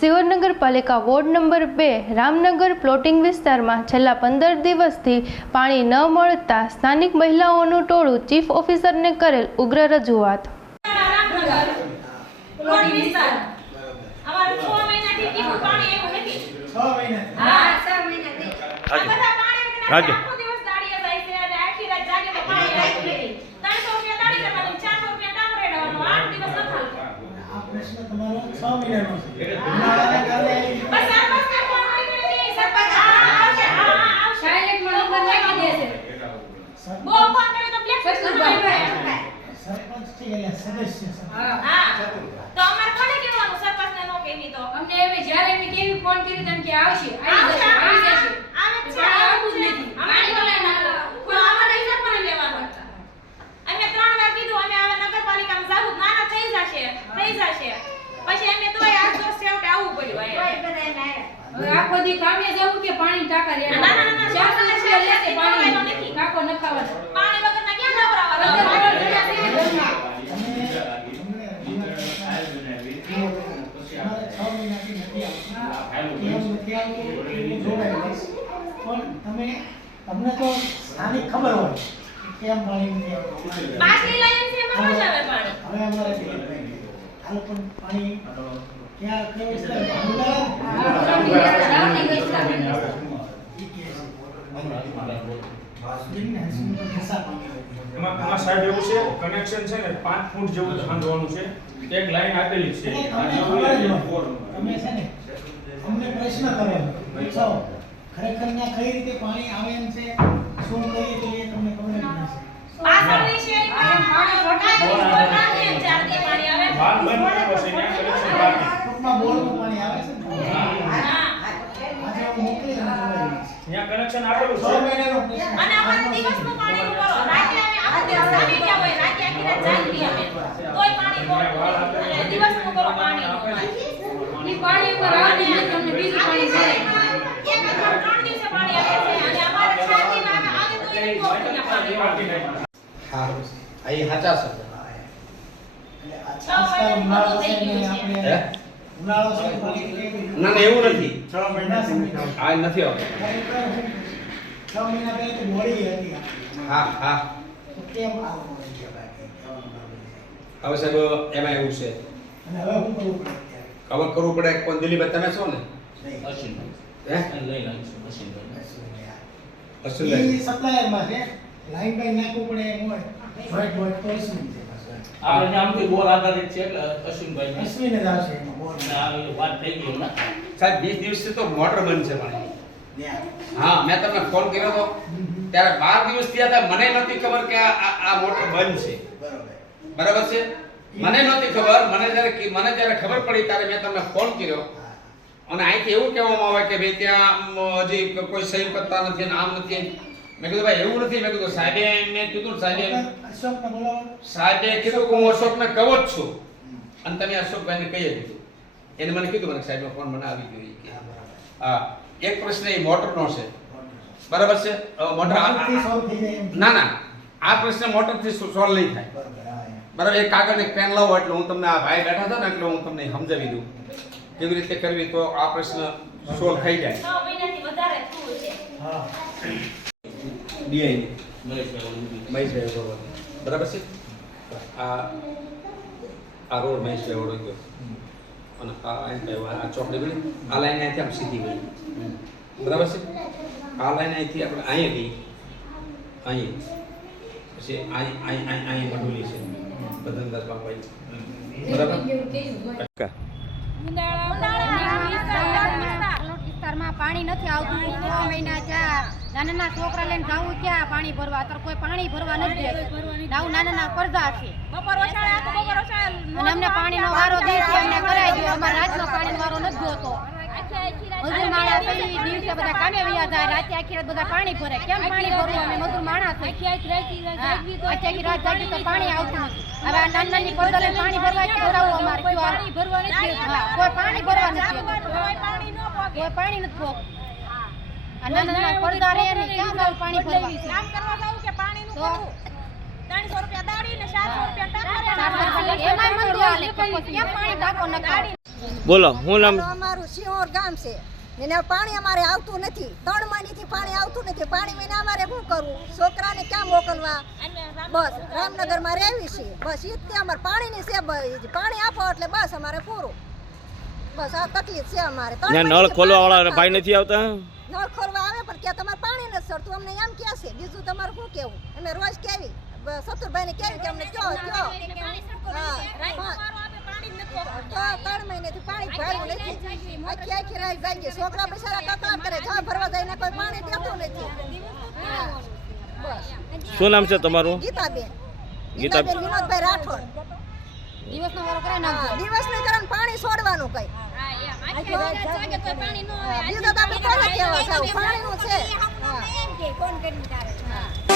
શિવર નગરપાલિકા ward number બે Ramnagar plotting વિસ્તારમાં છેલ્લા પંદર દિવસથી પાણી ન મળતા સ્થાનિક મહિલાઓનું ટોળું ચીફ ઓફિસરને કરેલ ઉગ્ર રજૂઆત. પ્લોટ વિસ્તાર. અમારે છ મહિનાથી ટીપું પાણી આવ્યું નથી. હા, છ મહિનાથી. આ બધા પાણી વગરના રાજુ. આખો દિવસ દાડીએ જાય છે અને આખી રાત જાગે તો પાણી આવ્યું નથી. 300 રૂપિયા દાડી કરવાનું, 400 રૂપિયા કામ રેડવાનું. આઠ દિવસ ન થાતું. આ પ્રશ્ન તમારો છ મહિનાનો છે ઉનાળાના કારણે સરપંચ તો. સરપંચથી એટલે સદસ્ય હા. અમારે કોને કહેવાનું સરપંચને નો કહેવી તો અમને એમ જ્યારે એમને કેવી ફોન કરી તો કે આવશે આવી જશે આવી જશે આવે છે. જ નથી. અમારે બોલે ના. કોઈ આમાં નહીં છે પણ લેવાનું. અમે ત્રણ વાર કીધું અમે હવે નગરપાલિકામાં જાવું જ. ના ના થઈ જશે થઈ જશે પછી અમે તોય આજ દોસ્ત છેવટે આવવું પડ્યું અહીંયા. હવે આખો કે પાણી ટાકા લેવા ના, ના, ના, ચાર ના, રૂપિયા ના, લેશે ના, પાણી ના, નથી. ટાંકો નખાવાનો પાણી વગરના ક્યાં નવરાવા છ પણ તમે? તમને તો સ્થાનિક ખબર હોય કે કેમ પાણી નથી આવતું પાછલી લાઈન છે એમાં રોજ આવે પાણી. હવે અમારે હાલ પણ પાણી ક્યાં કયો વિસ્તાર ભાંગુડા? રામનગર વિસ્તાર. ઈ કે છે. દિલને હસીને તો ઘસા પામી હોય. એમાં સાહેબ એવું છે કનેક્શન છે ને પાંચ ફૂટ જેવું ખાંડવાનું છે એક લાઈન આપેલી છે. તમે છે ને અમને પ્રશ્ન કરો પૂછો ખરેખર ના કઈ રીતે પાણી આવે એમ છે શું કરીએ તો એ તમને ખબર નથી પાછળની શેરીમાં પાણી રોકાય એમ ચાર દી પાણી આવે. બાર બંધ કર્યો છે ત્યાં કનેક્શન બાકી ટૂંકમાં બોર્ડનું પાણી આવે છે ને હા. આજે હું મોકલી અને જોડાઈ દઈશ. ત્યાં કનેક્શન આપેલું છે 6 મહિનાનો અને અમારે દિવસનું પાણીનું કરો. રાતે અમે આખો દિવસ જાગી ગયા હોય. રાતે આખી રાત જાગી અમે. કોઈ પાણી બોલતું અને દિવસનું કરો પાણી ની પાણી ઉપર આવે જ તમને બીજું પાણી મળે એક અથવા ત્રણ દિવસે પાણી આવે છે. અને અમારે ચાર દી આવે નથી પહોંચતું પાણી. હા આ સાચા શબ્દ એટલે આ આજકાલ ઉનાળો છે ને આપણે પાણી ના ના એવું નથી. છ મહિના સમય આ નથી આવતો. ખરેખર છ મહિના પહેલા તો મોડી હતી હા હા. કેમ આવું. હવે સાહેબ એમાં એવું છે. અને હવે હું કરવું પડે? હવે કરવું પડે કોણ દિલીપભાઈ તમે છો ને? નહીં. હે? બસ યાર. અસલ ઈ સપ્લાયરમાં છે. લાઈન બાઈ નાખવું પડે એમ હોય. આપણે આમથી બોલ આધારિત છે એટલે અશ્વિનભાઈ અશ્વિન જ આવશે એમાં બોર વાત થઈ ગઈ એમ સાહેબ 20 દિવસથી તો મોટર બંધ છે પાણી હા મેં તમને ફોન કર્યો તો. ત્યારે 12 દિવસ થયા હતા મને નથી ખબર કે આ આ- મોટર બંધ છે. બરાબર. બરાબર છે? મને નથી ખબર મને જ્યારે કી- મને જ્યારે ખબર પડી ત્યારે મેં તમને ફોન કર્યો. અને અહીંથી એવું કહેવામાં આવે કે ભાઈ ત્યાં હજી કોઈ સહી કરતા નથી ને આમ નથી. મેં કીધું ભાઈ એવું નથી. મેં કીધું સાહેબે મેં કીધું ને સાહેબે અશોકને બોલાવો. સાહેબે કીધું કે હું અશોકને કહો જ છું. અને તમે અશોકભાઈને કહી દીધું. એને મને કીધું મને સાહેબનો ફોન મને આવી ગયો કે હા, એક પ્રશ્ન એ મોટરનો છે. બરાબર છે? મોટર. ના ના. આ પ્રશ્ન મોટરથી સોલ્વ નહીં થાય. બરોબર, એક કાગળ એક પેન લાવો એટલે હું તમને આ ભાઈ બેઠા હતા ને એટલે હું તમને સમજાવી દઉં. કેવી રીતે કરવી તો આ પ્રશ્ન સોલ્વ થઈ જાય. હા. ડીઆઈ મહેશભાઈ મહેશભાઈ બરોબર છે આ આ રોડ મહેશભાઈ વડો ગયો અને આ અહીં કયો આ ચોકડી ગઈ આ લાઈન અહીંથી આમ સીધી ગઈ બરાબર છે આ લાઈન અહીંથી આપણે અહીંયા ગઈ અહીં પછી અહીં અહીં અહીં અહીં મંડોલી છે બદનદાસ બાપાઈ બરાબર પ્લોટ વિસ્તારમાં પાણી નથી આવતું છ મહિના થયા નાના છોકરા લઈને જાવું ક્યાં? પાણી ભરવા. અત્યારે કોઈ પાણી ભરવા નથી. નાવું નાના ના પડદા છે. અને અમને પાણીનો વારો દે છે અમને કરાવી દો અમારે રાતનો પાણીનો વારો નથી જોતો. મજૂર માણસ દિવસે બધા કામે વયા જાય. રાતે આખી રાત બધા પાણી ભરે. કેમ પાણી ભરવું? અમે મજૂર માણસ આખી આખી રાત જાગી તો પાણી આવતું નથી. હવે આ નાની નાની પડદા પાણી ભરવા અમારે? કયો કોઈ પાણી ભરવા નથી કોઈ પાણી ન. કોઈ પાણી નથી નાના નાના પડદા રહે ને ક્યાં જાવ પાણી ભરવા? કામ કરવા જાવું કે પાણીનું તો? કરવું? ત્રણસો રૂપિયા દાડી ને ચારસો રૂપિયા ટાંકા ચાર રેડવાના. વર્ષ એમાંય મંદુ હાલે. કેમ પાણી ટાંકો નખાય? બોલો હું નામ અમારું સિંહોર ગામ છે. એને પાણી અમારે આવતું નથી. ત્રણ મહિનાથી પાણી આવતું નથી. પાણી મહિને અમારે શું કરવું? છોકરાને ક્યાં મોકલવા? બસ રામનગરમાં રહેવી છે. બસ એ અમારે પાણીની છે. પાણી આપો એટલે બસ અમારે પૂરું. બસ આ તકલીફ છે અમારે. નળ ખોલવા વાળા ભાઈ નથી આવતા? નળ ખોરવા આવે પણ ક્યાં તમારે પાણી નથી સરતું અમને એમ કે છે બીજું તમારે શું કેવું અમે રોજ કેવી સતુરભાઈને કેવી કે અમને કયો કયો ત્રણ મહિનેથી પાણી ભરાયું નથી. આખી આખી રાત જાગીએ છોકરા બિચારા કકળાટ કરે જા ભરવા જઈને કોઈ પાણી દેતું નથી. શું નામ છે તમારું? ગીતાબેન. ગીતા- ગીતાબેન વિનોદભાઈ રાઠોડ. વારો દિવસને કરે પાણી છોડવાનું કઈ. બીજું તો આપણે કોને કહેવા જાવ પાણીનું છે. કોણ કરી તારે